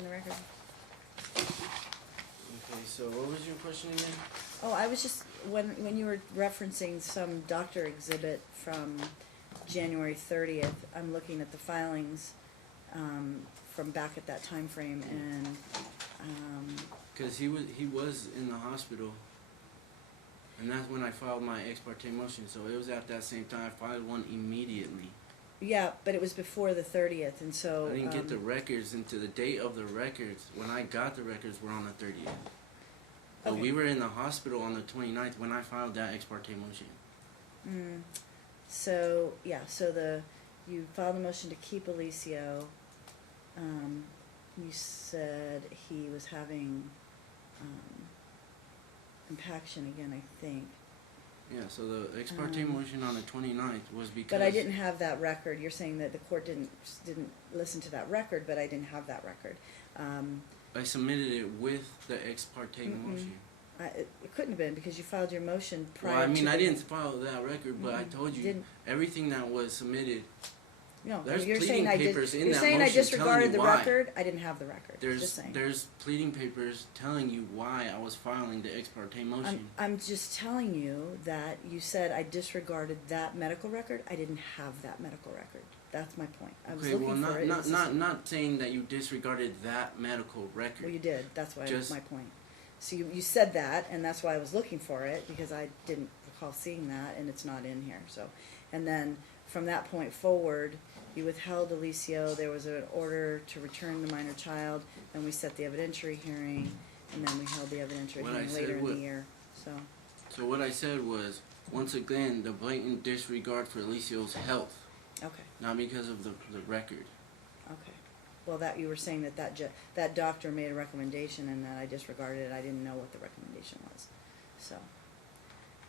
in the record. Okay, so what was your question again? Oh, I was just, when you were referencing some doctor exhibit from January 30th, I'm looking at the filings, from back at that time frame, and, Because he was in the hospital, and that's when I filed my ex parte motion. So it was at that same time. I filed one immediately. yeah, but it was before the 30th, and so. I didn't get the records until the date of the records. When I got the records, were on the 30th. But Okay. we were in the hospital on the 29th when I filed that ex parte motion. So, yeah, so you filed a motion to keep Alicio. You said he was having, impaction again, I think. Yeah, so the ex parte motion on the 29th was because... But I didn't have that record. You're saying that the court didn't listen to that record, but I didn't have that record. I submitted it with the ex parte motion. It couldn't have been, because you filed your motion prior to... Well, I mean, I didn't file that record, but I told you didn't. Everything that was submitted... No, There's you're saying pleading papers in you're that saying I motion disregarded telling the you why. record. I didn't have the record. Just saying. There's pleading papers telling you why I was filing the ex parte motion. I'm just telling you that you said I disregarded that medical record. I didn't have that medical record. That's my point. I was looking for it. Not saying that you disregarded that medical record. Well, you did. That's why Just- my point. So you said that, and that's why I was looking for it, because I didn't recall seeing that, and it's not in here. So, and then from that point forward, you withheld Alicio. There was an order to return the minor child. Then we set the evidentiary hearing, and then we held the evidentiary What I hearing said later in was- the year. So what I said was, once again, the blatant disregard for Alicio's health, Okay. not because of the record. Okay. Well, that you were saying that doctor made a recommendation and that I disregarded it. I didn't know what the recommendation was. So,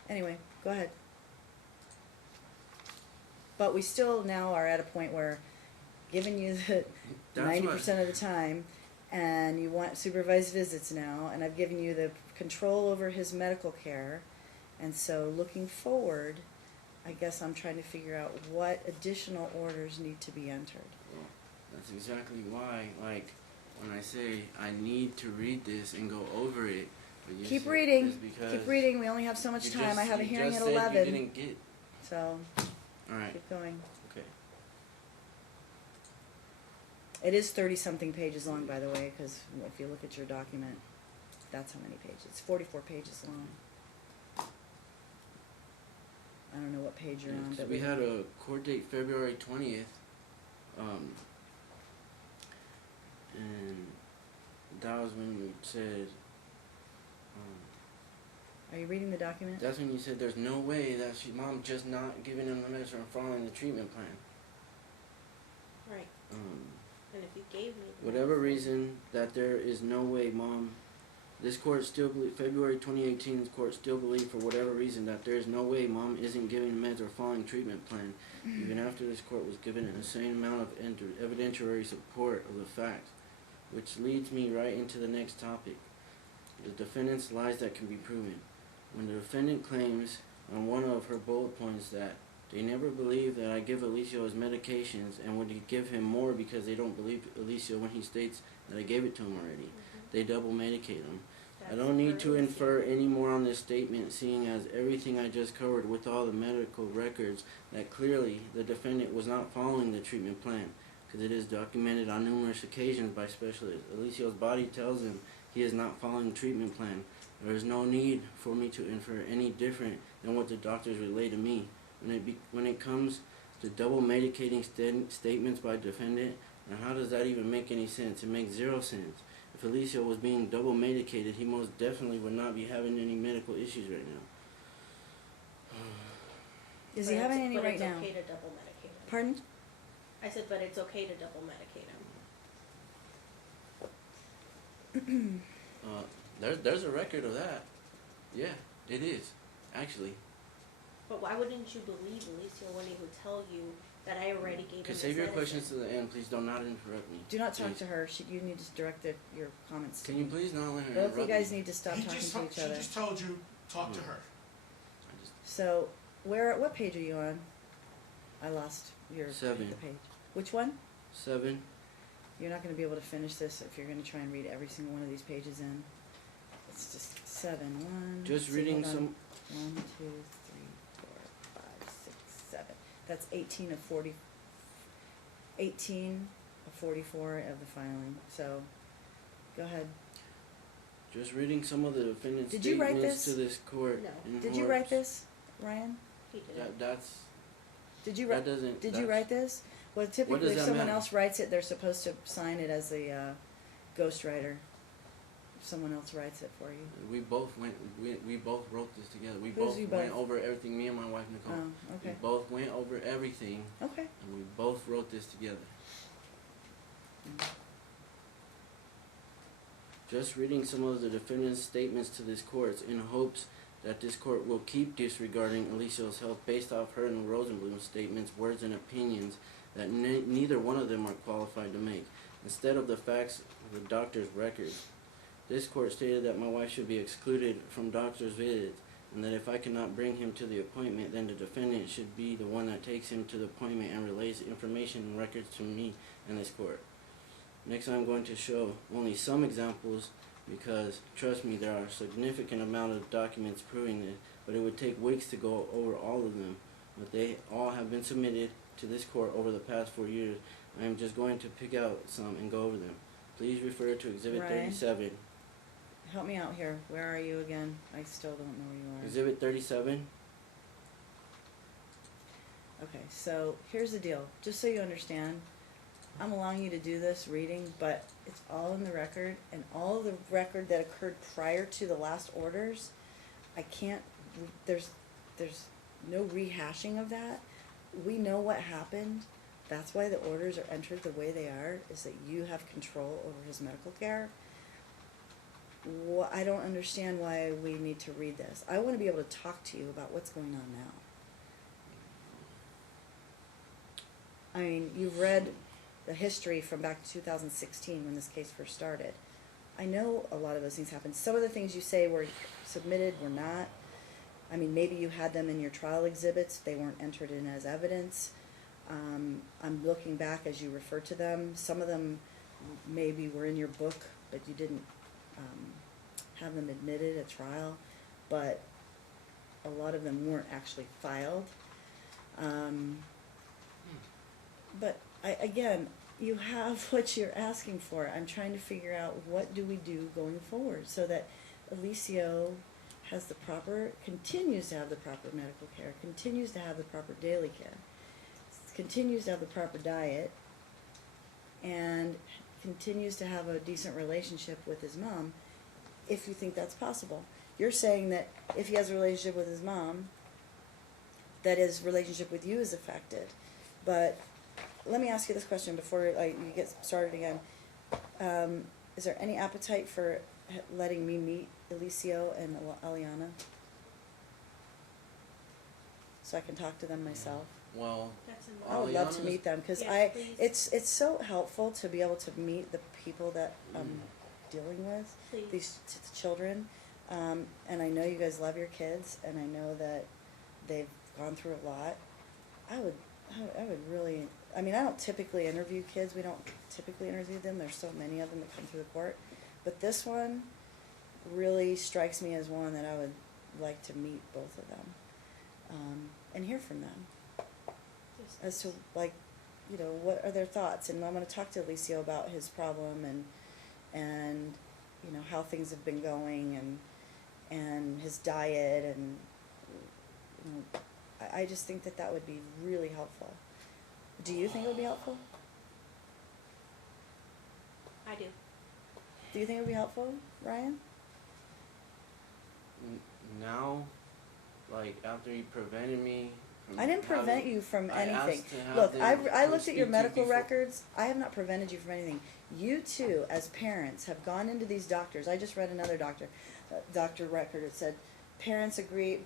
anyway, go ahead. But we still now are at a point where, giving you the That's 90% of the time, and you want supervised visits now, and I've given you the control over his medical care, and so looking forward, I guess I'm trying to figure out what additional orders need to be entered. Well, that's exactly why, like, when I say I need to read this and go over it, but you Keep said reading. it's because Keep reading. We only have so much you time. just- I have a you hearing just at said 11. You didn't get. So, All right. keep going. Okay. It is 30-something pages long, by the way, because if you look at your document, that's how many pages. It's 44 pages long. I don't know what page you're on, but We had a court date February 20th, and that was when you said, Are you reading the document? that's when you said there's no way that mom just not giving him the medicine or following the treatment plan. Right. And if you gave me the Whatever medicine- reason that there is no way, mom, this court still February 2018, this court still believed for whatever reason that there is no way mom isn't giving meds or following treatment plan, even after this court was given an insane amount of evidentiary support of the facts, which leads me right into the next topic, the defendant's lies that can be proven. When the defendant claims on one of her bullet points that they never believe that I give Alicio his medications and would give him more because they don't believe Alicio when he states that I gave it to him already. They double medicate him. I don't need to infer any more on this statement, seeing as everything I just covered with all the medical records that clearly the defendant was not following the treatment plan, because it is documented on numerous occasions by specialists. Alicio's body tells him he is not following the treatment plan. There is no need for me to infer any different than what the doctors relay to me. When it comes to double medicating statements by defendant, and how does that even make any sense? It makes zero sense. If Alicio was being double medicated, he most definitely would not be having any medical issues right now. Is he having any right now? But it's okay to double medicate him. Pardon? I said, but it's okay to double medicate him. There's a record of that. Yeah, it is, actually. But why wouldn't you believe Alicia when he would tell you that I already gave him Okay, his save your medicine? questions to the end. Please do not interrupt me. Do not talk Please. to her. You need to direct your comments to Can you me. please not let her Both interrupt of you guys me? need to stop talking to each She other. just told you, talk to her. So, what page are you on? I lost your 7. the page. Which one? 7. you're not gonna be able to finish this if you're gonna try and read every single one of these pages in. It's just 7. Just so reading hold on. some. 1, 2, 3, 4, 5, 6, 7. That's 18 of 40. 18 of 44 of the filing. So, go ahead. Just reading some of the defendant's Did you write statements this? to this court. No. in Did you write Horps. this, Ryan? He did. That's. Did you That write? doesn't. Did you that's- write this? Well, typically, does if that someone matter? else writes it, they're supposed to sign it as the ghostwriter. If someone else writes it for you. We both went. We both wrote this together. We Who's both you went both? over everything. Me and my wife Nicole. Oh, okay. We both went over everything, Okay. and we both wrote this together. Just reading some of the defendant's statements to this court in hopes that this court will keep disregarding Alicia's health based off her and Rosenblum's statements, words, and opinions that neither one of them are qualified to make, instead of the facts of the doctor's records. This court stated that my wife should be excluded from doctor's visits, and that if I cannot bring him to the appointment, then the defendant should be the one that takes him to the appointment and relays information and records to me and this court. Next, I'm going to show only some examples because, trust me, there are a significant amount of documents proving it, but it would take weeks to go over all of them. But they all have been submitted to this court over the past 4 years. I am just going to pick out some and go over them. Please refer to Exhibit Ryan? 37. Help me out here. Where are you again? I still don't know where you are. Exhibit 37. Okay, so here's the deal. Just so you understand, I'm allowing you to do this reading, but it's all in the record, and all of the record that occurred prior to the last orders, I can't, there's no rehashing of that. We know what happened. That's why the orders are entered the way they are, is that you have control over his medical care. I don't understand why we need to read this. I want to be able to talk to you about what's going on now. I mean, you've read the history from back to 2016 when this case first started. I know a lot of those things happened. Some of the things you say were submitted were not. I mean, maybe you had them in your trial exhibits. They weren't entered in as evidence. I'm looking back as you refer to them. Some of them maybe were in your book, but you didn't have them admitted at trial. But a lot of them weren't actually filed. But again, you have what you're asking for. I'm trying to figure out what do we do going forward so that Alicio has the proper, continues to have the proper medical care, continues to have the proper daily care, continues to have the proper diet, and continues to have a decent relationship with his mom, if you think that's possible. You're saying that if he has a relationship with his mom, that his relationship with you is affected. But let me ask you this question before you get started again. Is there any appetite for letting me meet Alicio and Aliana? So I can talk to them myself? Well, That's in I would love to Aliana's- meet them, because Yes, please. it's so helpful to be able to meet the people that I'm dealing with, Please. these children. And I know you guys love your kids, and I know that they've gone through a lot. I would really, I mean, I don't typically interview kids. We don't typically interview them. There's so many of them that come through the court. But this one really strikes me as one that I would like to meet both of them, and hear from them as to, like, you know, what are their thoughts. And I'm going to talk to Alicio about his problem and you know, how things have been going and his diet, and you know, I just think that would be really helpful. Do you think it would be helpful? I do. Do you think it would be helpful, Ryan? now, like after he prevented me from I didn't prevent having- you from I asked anything. to have Look, them I come looked at speak your to you medical before- records. I have not prevented you from anything. You too, as parents, have gone into these doctors. I just read another doctor record. It said parents agree,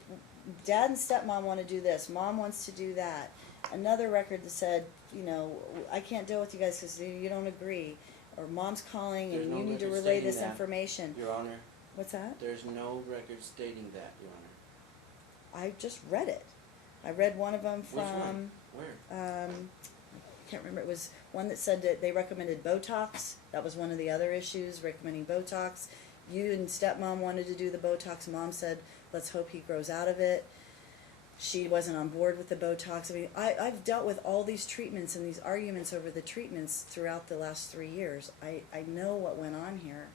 dad and stepmom want to do this, mom wants to do that. Another record that said, you know, I can't deal with you guys because you don't agree, or mom's calling There's and no you need to record relay stating this that. information. Your Honor, What's that? there's no record stating that, Your Honor. I just read it. I read one of them Which one? from Where? can't remember, it was one that said that they recommended Botox. That was one of the other issues, recommending Botox. You and stepmom wanted to do the Botox. Mom said, let's hope he grows out of it. She wasn't on board with the Botox. I mean, I've dealt with all these treatments and these arguments over the treatments throughout the last 3 years. I know what went on here.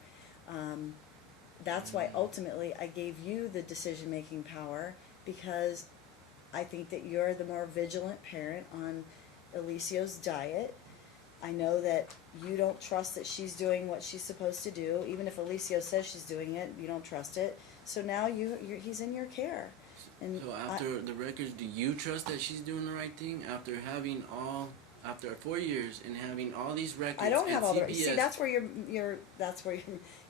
That's why ultimately I gave you the decision-making power, because I think that you're the more vigilant parent on Alicia's diet. I know that you don't trust that she's doing what she's supposed to do. Even if Alicia says she's doing it, you don't trust it. So now he's in your care. And So after the records, do you trust that she's doing the right thing? After 4 years and having all these records, I don't have all the. CPS, See, that's where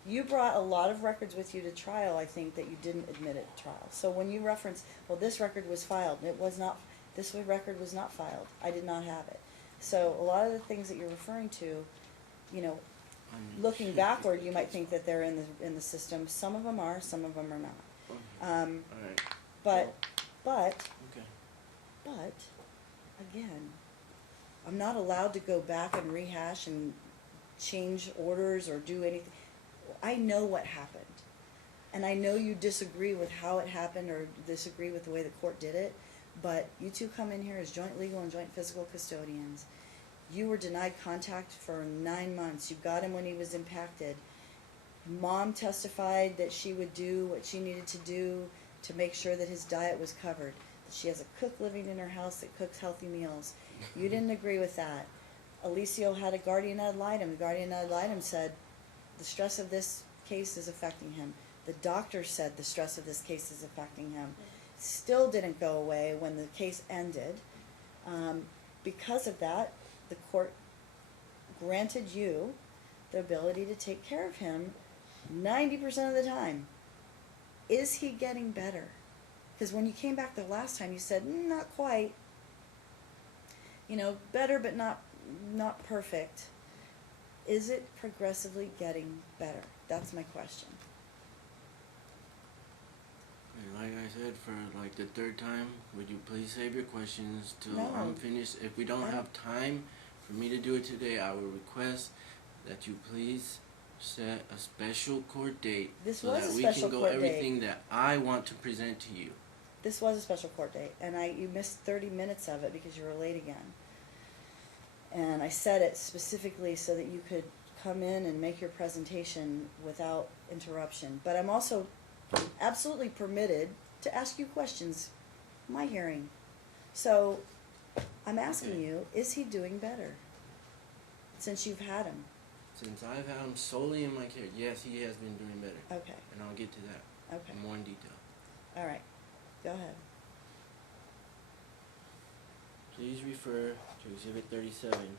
you brought a lot of records with you to trial. I think that you didn't admit at trial. So when you reference, well, this record was filed. It was not. This record was not filed. I did not have it. So a lot of the things that you're referring to, you know, looking backward, you might think that they're in the system. Some of them are. Some of them are not. All right. But Okay. But, again, I'm not allowed to go back and rehash and change orders or do anything. I know what happened. And I know you disagree with how it happened or disagree with the way the court did it, but you two come in here as joint legal and joint physical custodians. You were denied contact for 9 months. You got him when he was impacted. Mom testified that she would do what she needed to do to make sure that his diet was covered. That she has a cook living in her house that cooks healthy meals. You didn't agree with that. Alicio had a guardian ad litem. The guardian ad litem said the stress of this case is affecting him. The doctor said the stress of this case is affecting him. Still didn't go away when the case ended. Because of that, the court granted you the ability to take care of him 90% of the time. Is he getting better? Because when you came back the last time, you said, not quite. You know, better but not perfect. Is it progressively getting better? That's my question. And like I said, for like the third time, would you please save your questions till No. I'm finished? If we don't have time for me to do it today, I will request that you please set a special court date This so was that a we special can go court everything that I want to present to you. This was a special court date, and you missed 30 minutes of it because you were late again. And I said it specifically so that you could come in and make your presentation without interruption. But I'm also absolutely permitted to ask you questions. My hearing. So I'm asking Okay. you, is he doing better since you've had him? Since I've had him solely in my care, yes, he has been doing better. Okay. And I'll get to that Okay. more in detail. All right. Go ahead. Please refer to Exhibit 37.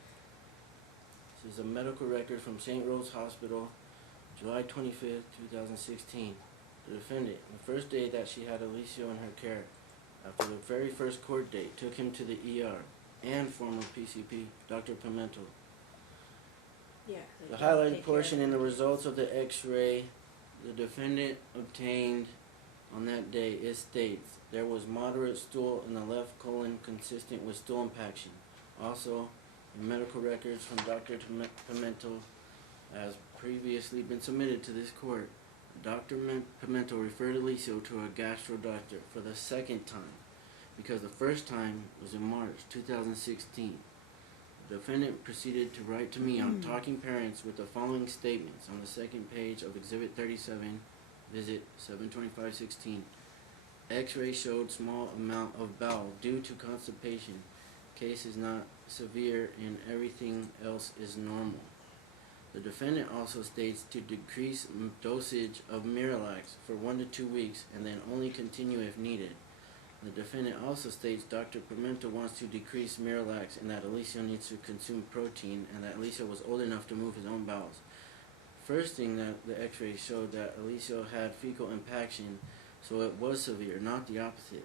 This is a medical record from St. Rose Hospital, July 25th, 2016. The defendant, the first day that she had Alicio in her care, after the very first court date, took him to the ER and former PCP, Dr. Pimento. Yeah. The highlighted portion in the results of the x-ray the defendant obtained on that day, it states there was moderate stool in the left colon consistent with stool impaction. Also, in medical records from Dr. Pimento, as previously been submitted to this court, Dr. Pimento referred Alicio to a gastro doctor for the second time, because the first time was in March 2016. The defendant proceeded to write to me on Talking Parents with the following statements on the second page of Exhibit 37, visit 72516. X-ray showed small amount of bowel due to constipation. Case is not severe and everything else is normal. The defendant also states to decrease dosage of Miralax for 1 to 2 weeks and then only continue if needed. The defendant also states Dr. Pimento wants to decrease Miralax and that Alicio needs to consume protein and that Alicio was old enough to move his own bowels. First thing that the x-ray showed that Alicio had fecal impaction, so it was severe, not the opposite.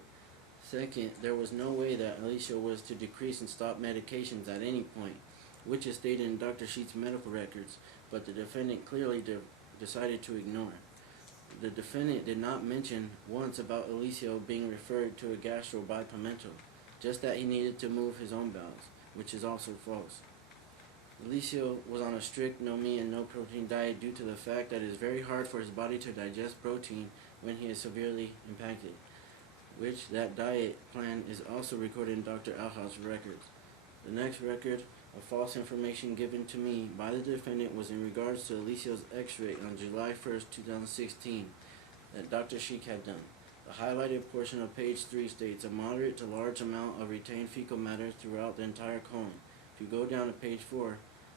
Second, there was no way that Alicio was to decrease and stop medications at any point, which is stated in Dr. Sheets' medical records, but the defendant clearly decided to ignore it. The defendant did not mention once about Alicio being referred to a gastro by Pimento, just that he needed to move his own bowels, which is also false. Alicio was on a strict no meat and no protein diet due to the fact that it is very hard for his body to digest protein when he is severely impacted, which that diet plan is also recorded in Dr. Alha's records. The next record of false information given to me by the defendant was in regards to Alicio's x-ray on July 1st, 2016 that Dr. Sheik had done. The highlighted portion of page 3 states a moderate to large amount of retained fecal matter throughout the entire colon. If you go down to page 4,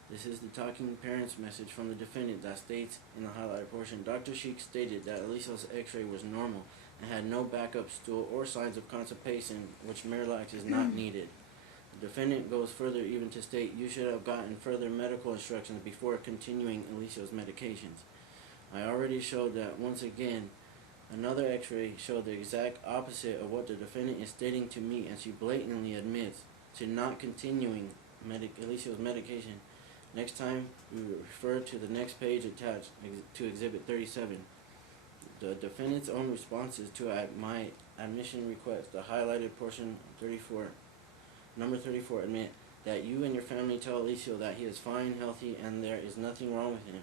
this is the talking parents message from the defendant that states in the highlighted portion, Dr. Sheik stated that Alicio's x-ray was normal and had no backup stool or signs of constipation, which Miralax is not needed. The defendant goes further even to state you should have gotten further medical instructions before continuing Alicio's medications. I already showed that once again. Another x-ray showed the exact opposite of what the defendant is stating to me, and she blatantly admits to not continuing Alicio's medication. Next time, we refer to the next page attached to Exhibit 37. The defendant's own responses to my admission request, the highlighted portion 34, number 34, admit that you and your family tell Alicio that he is fine, healthy, and there is nothing wrong with him.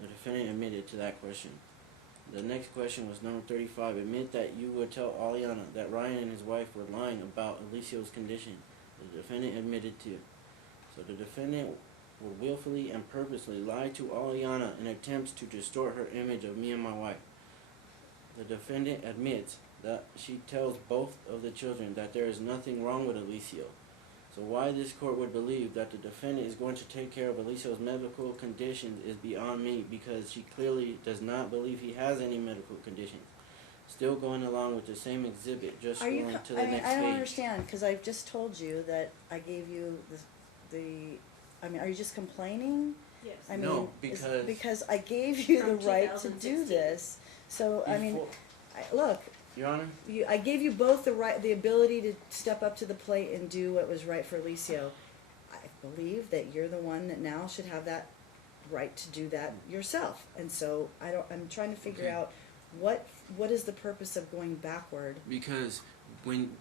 The defendant admitted to that question. The next question was number 35. Admit that you would tell Aliana that Ryan and his wife were lying about Alicio's condition. The defendant admitted to. So the defendant would willfully and purposely lie to Aliana in attempts to distort her image of me and my wife. The defendant admits that she tells both of the children that there is nothing wrong with Alicio. So why this court would believe that the defendant is going to take care of Alicio's medical conditions is beyond me, because she clearly does not believe he has any medical conditions. Still going along with the same exhibit, just going to the next I don't page. understand, because I've just told you that I gave you are you just complaining? Yes. I mean, No, because I gave you the From right to do 2016. this. So, I mean, Before- look, Your Honor, I gave you both the ability to step up to the plate and do what was right for Alicio. I believe that you're the one that now should have that right to do that yourself. And so I'm trying to figure Okay. out what is the purpose of going backward. because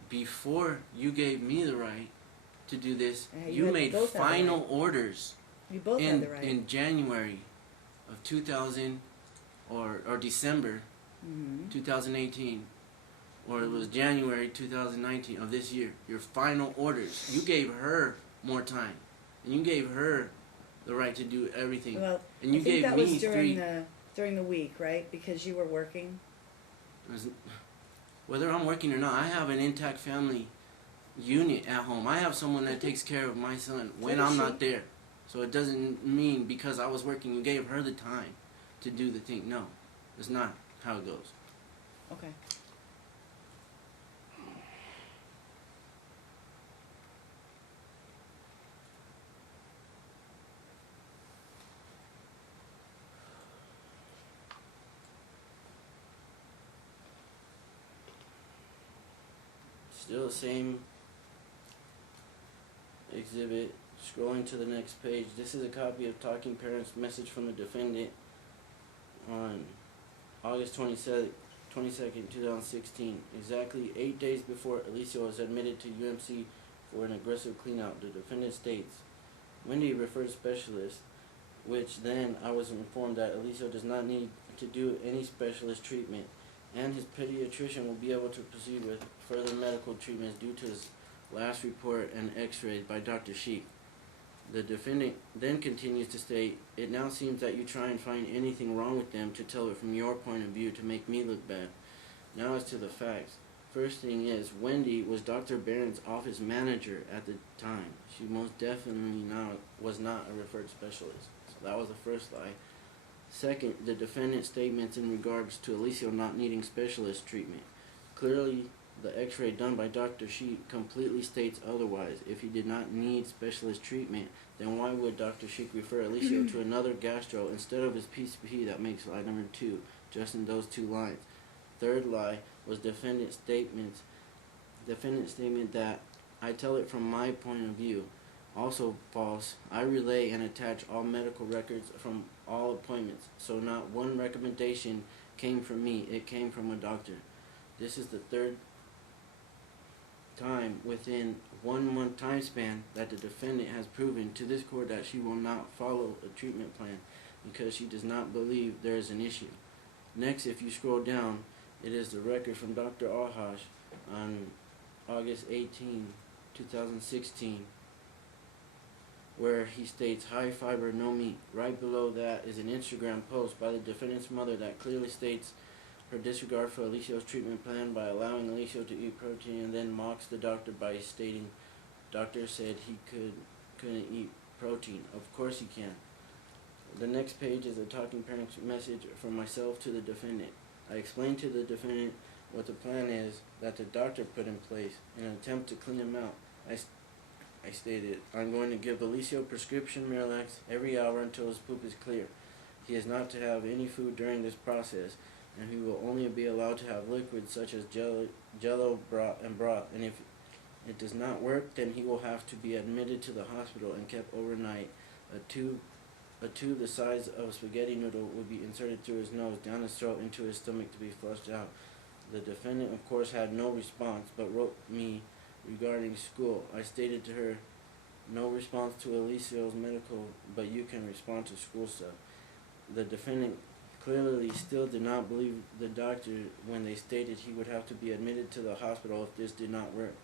before you gave me the right to do this, You you had made both had the final right. orders You both in have the right. in January of 2000 or December Mhm. 2018, or it was January 2019 of this year. Your final orders. You gave her more time, and you gave her the right to do everything. Well, and you I think gave that me was during three. during the week, right? Because you were working. Whether I'm working or not, I have an intact family unit at home. I have someone that takes care of my son when does I'm she. not there. So it doesn't mean because I was working, you gave her the time to do the thing. No, it's not how it goes. Okay. Still the same exhibit. Scrolling to the next page. This is a copy of Talking Parents' message from the defendant on August 22nd, 2016. Exactly 8 days before Alicio was admitted to UMC for an aggressive cleanout, the defendant states, Wendy referred specialist, which then I was informed that Alicio does not need to do any specialist treatment, and his pediatrician will be able to proceed with further medical treatments due to his last report and x-rays by Dr. Sheik. The defendant then continues to state, it now seems that you try and find anything wrong with them to tell it from your point of view to make me look bad. Now as to the facts. First thing is, Wendy was Dr. Barron's office manager at the time. She most definitely was not a referred specialist. So that was the first lie. Second, the defendant's statements in regards to Alicio not needing specialist treatment. Clearly, the x-ray done by Dr. Sheik completely states otherwise. If he did not need specialist treatment, then why would Dr. Sheik refer Alicio to another gastro instead of his PCP that makes lie number 2, just in those 2 lines? Third lie was defendant's statement that I tell it from my point of view. Also false. I relay and attach all medical records from all appointments, so not one recommendation came from me. It came from a doctor. This is the third time within 1 month time span that the defendant has proven to this court that she will not follow a treatment plan because she does not believe there is an issue. Next, if you scroll down, it is the record from Dr. Alhash on August 18, 2016, where he states high fiber, no meat. Right below that is an Instagram post by the defendant's mother that clearly states her disregard for Alicia's treatment plan by allowing Alicia to eat protein, and then mocks the doctor by stating, "Doctor said he couldn't eat protein. Of course he can." The next page is a talking parent's message from myself to the defendant. I explained to the defendant what the plan is that the doctor put in place in an attempt to clean him out. I stated, "I'm going to give Alicia prescription Miralax every hour until his poop is clear. He is not to have any food during this process, and he will only be allowed to have liquids such as jello broth, and if it does not work, then he will have to be admitted to the hospital and kept overnight. A tube the size of a spaghetti noodle will be inserted through his nose, down his throat, into his stomach to be flushed out." The defendant, of course, had no response, but wrote me regarding school. I stated to her, "No response to Alicia's medical, but you can respond to school stuff." The defendant clearly still did not believe the doctor when they stated he would have to be admitted to the hospital if this did not work.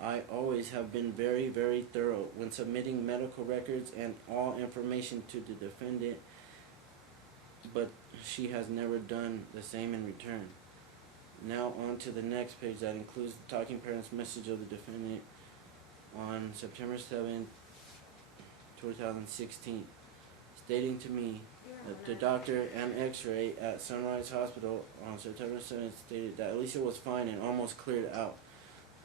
I always have been very, very thorough when submitting medical records and all information to the defendant, but she has never done the same in return. Now on to the next page that includes the talking parent's message of the defendant on September 7, 2016, stating to me that the doctor and x-ray at Sunrise Hospital on September 7th stated that Alicia was fine and almost cleared out.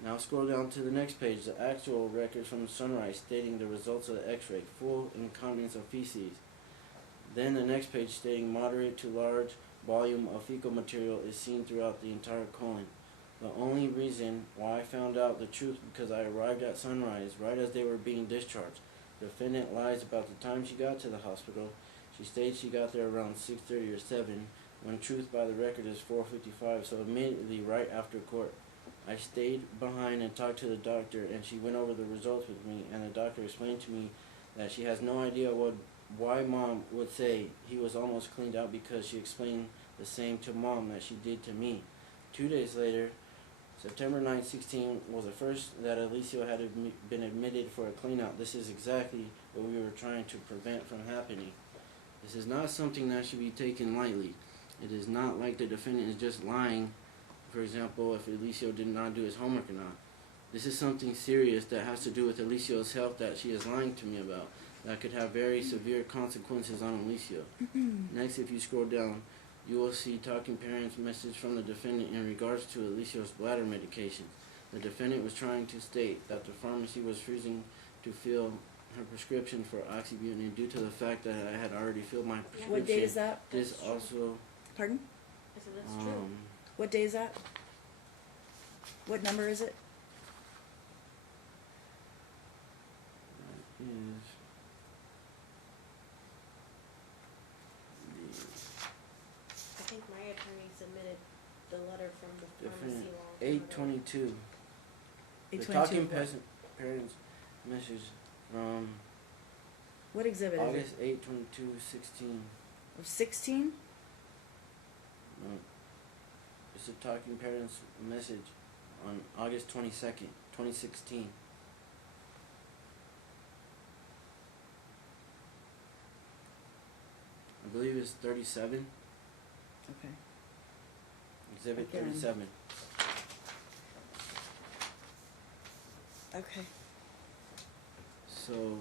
Now scroll down to the next page, the actual records from Sunrise stating the results of the x-ray, full incontinence of feces. Then the next page stating moderate to large volume of fecal material is seen throughout the entire colon. The only reason why I found out the truth because I arrived at Sunrise right as they were being discharged. The defendant lies about the time she got to the hospital. She states she got there around 6:30 or 7, when truth by the record is 4:55, so immediately right after court. I stayed behind and talked to the doctor, and she went over the results with me, and the doctor explained to me that she has no idea why Mom would say he was almost cleaned out, because she explained the same to Mom that she did to me. 2 days later, September 9, 16, was the first that Alicia had been admitted for a clean-out. This is exactly what we were trying to prevent from happening. This is not something that should be taken lightly. It is not like the defendant is just lying, for example, if Alicia did not do his homework or not. This is something serious that has to do with Alicia's health that she is lying to me about, that could have very severe consequences on Alicia. Next, if you scroll down, you will see talking parent's message from the defendant in regards to Alicia's bladder medication. The defendant was trying to state that the pharmacy was refusing to fill her prescription for oxybutyn due to the fact that I had already filled my prescription. What date is that? This also, Pardon? I said that's true. What day is that? What number is it? that is I think my attorney submitted the letter from the pharmacy defendant, long time ago. 8/22. The 8/22 talking of what? parent's message from What exhibit is it? August 8/22/16. Of 16? No. It's a talking parent's message on August 22nd, 2016. I believe it's 37. Okay. Exhibit Again. 37. Okay. So,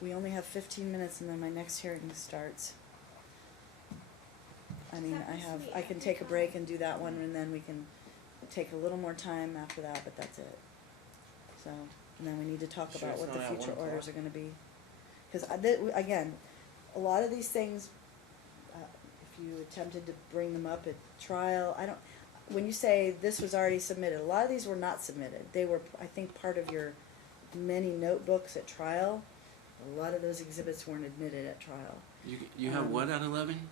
We only have 15 minutes and then my next hearing starts. I mean, I can take a break and do that one, and then we can take a little more time after that, but that's it. So, and then we need to talk Sure about it's what the not at future 1 orders are o'clock? gonna be. Cause again, a lot of these things, if you attempted to bring them up at trial, when you say this was already submitted, a lot of these were not submitted. They were, I think, part of your many notebooks at trial. A lot of those exhibits weren't admitted at trial. you have Um, what at 11?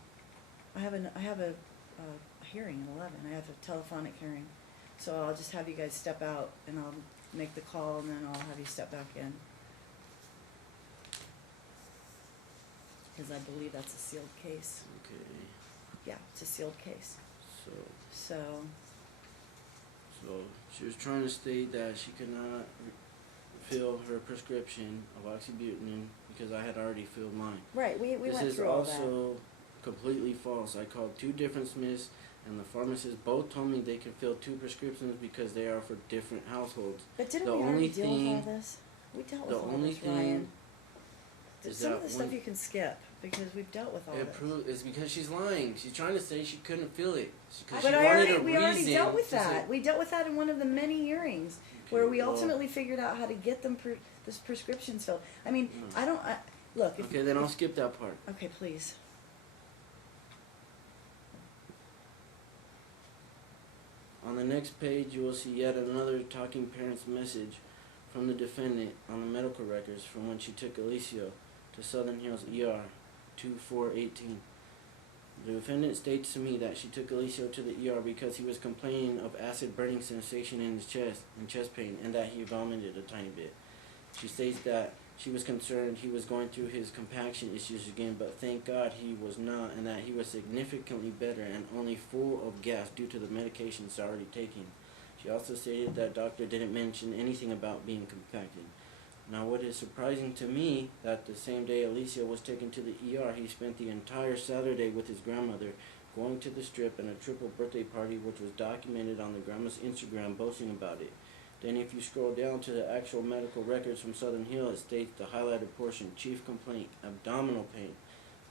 I have a hearing at 11. I have a telephonic hearing. So I'll just have you guys step out and I'll make the call, and then I'll have you step back in. Because I believe that's a sealed case. Okay. Yeah, it's a sealed case. So So, she was trying to state that she could not fill her prescription of oxybutynin because I had already filled mine. right, we This went is through all that. also completely false. I called 2 different Smiths, and the pharmacists both told me they can fill 2 prescriptions because they are for different households. But didn't the we already only deal with all thing- this? We dealt The with all only this, Ryan. thing is Some of that the stuff when you can skip, because we've dealt with all this. it's because she's lying. She's trying to say she couldn't feel it. Because But she we wanted a already reason dealt with to say- that. We dealt with that in one of the many hearings, Okay, where we well, ultimately figured out how to get them this prescriptions filled. I mean, look. If, Okay, then I'll skip that part. Okay, please. On the next page, you will see yet another talking parent's message from the defendant on the medical records from when she took Alicio to Southern Hills ER 2418. The defendant states to me that she took Alicio to the ER because he was complaining of acid burning sensation in his chest and chest pain, and that he vomited a tiny bit. She states that she was concerned he was going through his compaction issues again, but thank God he was not, and that he was significantly better and only full of gas due to the medications already taken. She also stated that doctor didn't mention anything about being compacted. Now, what is surprising to me, that the same day Alicia was taken to the ER, he spent the entire Saturday with his grandmother, going to the strip and a triple birthday party, which was documented on the grandma's Instagram, boasting about it. Then if you scroll down to the actual medical records from Southern Hill, it states the highlighted portion: chief complaint, abdominal pain,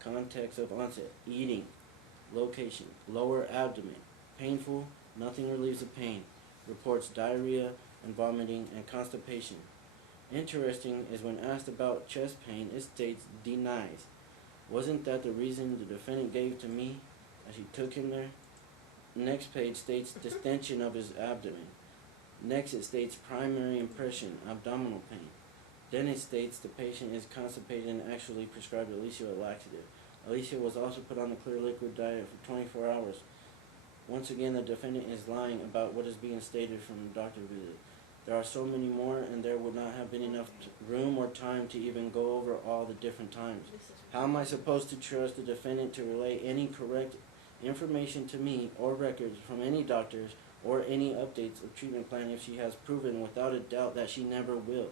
context of onset, eating, location, lower abdomen, painful, nothing relieves the pain, reports diarrhea and vomiting and constipation. Interesting is when asked about chest pain, it states denies. Wasn't that the reason the defendant gave to me as she took him there? Next page states distension of his abdomen. Next it states primary impression, abdominal pain. Then it states the patient is constipated and actually prescribed Alicia a laxative. Alicia was also put on a clear liquid diet for 24 hours. Once again, the defendant is lying about what is being stated from the doctor visit. There are so many more, and there would not have been enough room or time to even go over all the different times. How am I supposed to trust the defendant to relay any correct information to me or records from any doctors or any updates of treatment plan if she has proven without a doubt that she never will?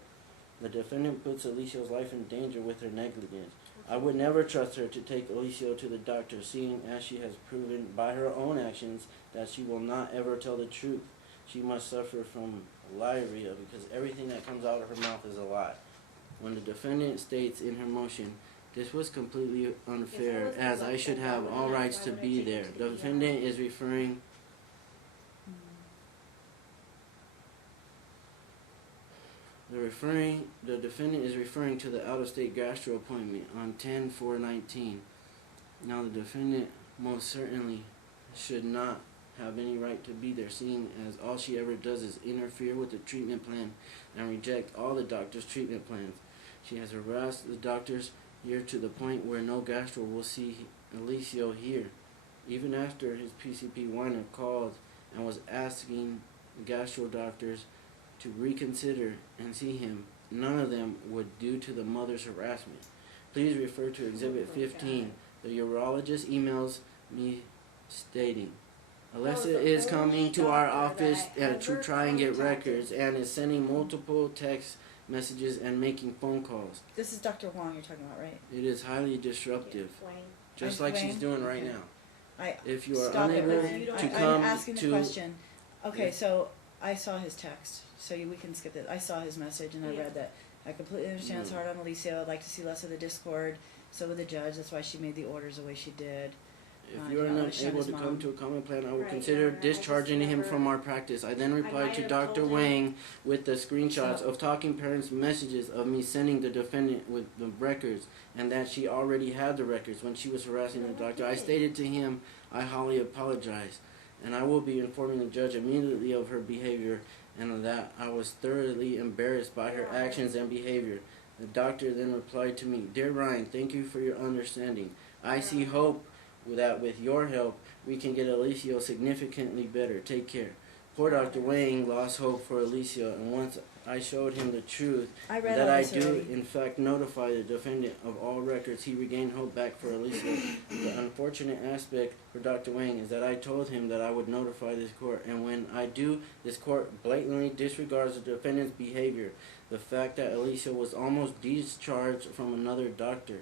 The defendant puts Alicia's life in danger with her negligence. I would never trust her to take Alicia to the doctor, seeing as she has proven by her own actions that she will not ever tell the truth. She must suffer from liarrhea because everything that comes out of her mouth is a lie. When the defendant states in her motion, this was completely unfair, as I should have all rights to be there, the defendant is referring the defendant is referring to the out-of-state gastro appointment on 10/4/19. Now, the defendant most certainly should not have any right to be there, seeing as all she ever does is interfere with the treatment plan and reject all the doctor's treatment plans. She has harassed the doctors here to the point where no gastro will see Alicio here. Even after his PCP Weiner called and was asking gastro doctors to reconsider and see him, none of them would due to the mother's harassment. Please refer to Exhibit 15. The urologist emails me stating, Alessa is coming to our office to try and get records and is sending multiple text messages and making phone calls. This is Dr. Huang you're talking about, right? It is highly disruptive, just like she's Wayne? doing right Okay. now. If you are Stop it, unable Ryan. to I'm come asking the to question. Okay, Yeah. so I saw his text, so we can skip it. I saw his message and I read that. I completely understand it's hard on Alicia. I'd like to see less of the discord. So would the judge. That's why she made the orders the way she did. If you are wanna not shun able his to come mom. to a common plan, I will Right, consider yeah, I discharging just him never- from our practice. I then replied might to have Dr. told him. Wang with the screenshots So- of talking parents' messages of me sending the defendant with the records, and that she already had the records when she was harassing the doctor. I stated to him, I highly apologize, and I will be informing the judge immediately of her behavior, and that I was thoroughly embarrassed by her actions and behavior. The doctor then replied to me, Dear Ryan, thank you for your understanding. I see hope that with your help, we can get Alicia significantly better. Take care. Poor Dr. Wang lost hope for Alicia, and once I showed him the truth, I and read that all I this do already. in fact notify the defendant of all records, he regained hope back for Alicia. The unfortunate aspect for Dr. Wang is that I told him that I would notify this court, and when I do, this court blatantly disregards the defendant's behavior. The fact that Alicia was almost discharged from another doctor.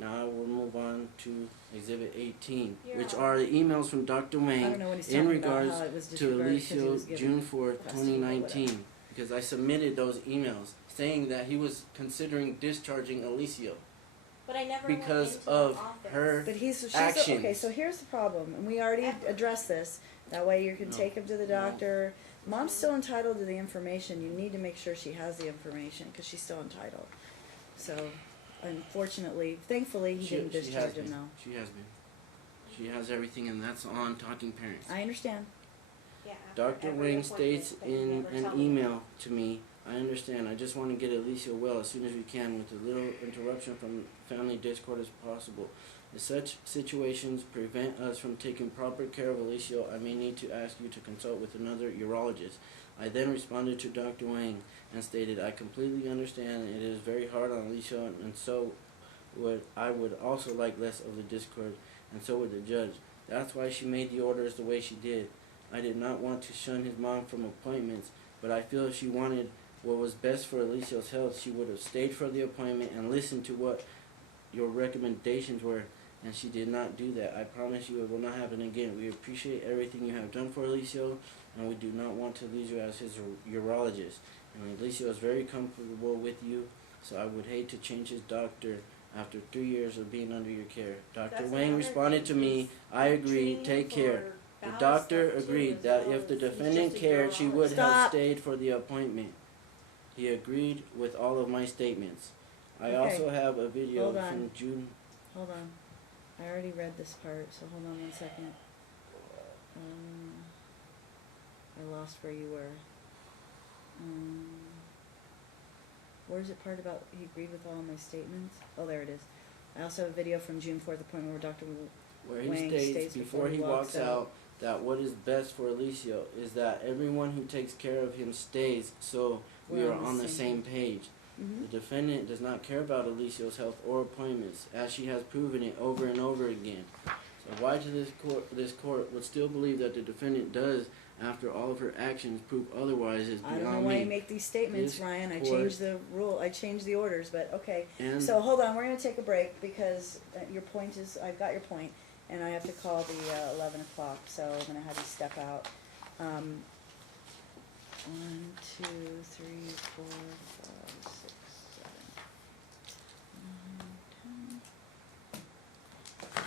Now I will move on to Exhibit 18, which are the emails from Dr. I Wang don't know what he's in talking about, regards how it was to disregarded because he Alicia was given June 4th, custody or whatever. 2019, because I submitted those emails saying that he was considering discharging Alicia But I never because went into of the office. her But she's actions. okay, so here's the problem, and we already addressed this. That way you can No. take him to the No. doctor. Mom's still entitled to the information. You need to make sure she has the information because she's still entitled. So, unfortunately, thankfully, he didn't discharge him though. She has been. She has everything, and that's on Talking Parents. I understand. Yeah, after Dr. every Wang appointment, states but you in never an tell me. email to me, I understand, I just want to get Alicia well as soon as we can with as little interruption from family discord as possible. If such situations prevent us from taking proper care of Alicia, I may need to ask you to consult with another urologist. I then responded to Dr. Wang and stated, I completely understand it is very hard on Alicia, and so I would also like less of the discord, and so would the judge. That's why she made the orders the way she did. I did not want to shun his mom from appointments, but I feel if she wanted what was best for Alicia's health, she would have stayed for the appointment and listened to what your recommendations were, and she did not do that. I promise you it will not happen again. We appreciate everything you have done for Alicia, and we do not want to lose you as his urologist. And Alicia is very comfortable with you, so I would hate to change his doctor after 3 years of being under your care. Dr. That's Wang another responded to thing, me, is I agree, treating take for care. The bowel doctor stuff, too, agreed as that well if the as- he's defendant just a cared, she would urologist. have Stop. stayed for the appointment. He agreed with all of my statements. I Okay. also have a video Hold on. from June. Hold on. I already read this part, so hold on 1 second. I lost where you were. Where's the part about he agreed with all of my statements? Oh, there it is. I also have a video from June 4th appointment where Dr. Where he Wang states states before he walks out that what is best for Alicia is that everyone who takes care of him stays, so we We're are on the same page. Mhm. The defendant does not care about Alicia's health or appointments, as she has proven it over and over again. So why does this court would still believe that the defendant does, after all of her actions, prove otherwise is I don't know beyond why you me. make these statements, This Ryan. I court- changed the rule. I changed the orders, but okay. And So hold on, we're gonna take a break because your point is, I've got your point, and I have to call the 11 o'clock, so I'm gonna have you step out. 1, 2, 3, 4, 5, 6, 7, 9, 10. Okay.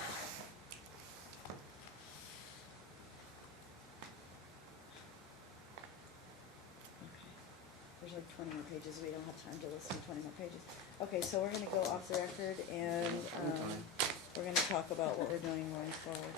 There's like 20 more pages. We don't have time to listen to 20 more pages. Okay, so we're gonna go off the record and we're gonna talk about what we're doing going forward.